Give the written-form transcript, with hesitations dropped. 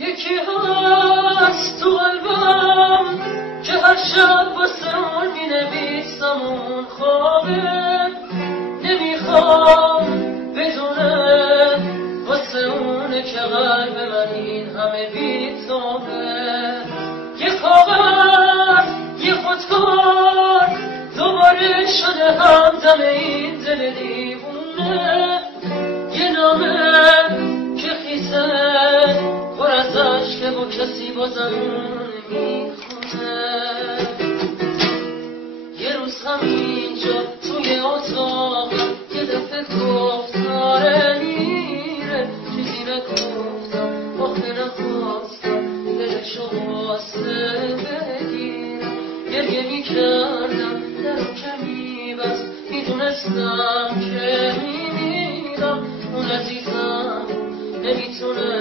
یکی هست تو قلبم که هر شب واسه اون می نویسم اون خوابه نمیخوام بدونه واسه اونه که قلب من این همه بی‌تابه یه کاغذ یه خودکار دوباره شده همدم این دل دیوونه یه نامه که خیسه پر از عشقه و کسی بازم میخونه یه روز همینجا توی اتاقم یه دفعه گفت آره میره چیزی نگفتم آخه نخواستم دلشو واسه بگیرم گریه میکردم درو که میبست میدونستم که میمیرم اون عزیزم نمیتونه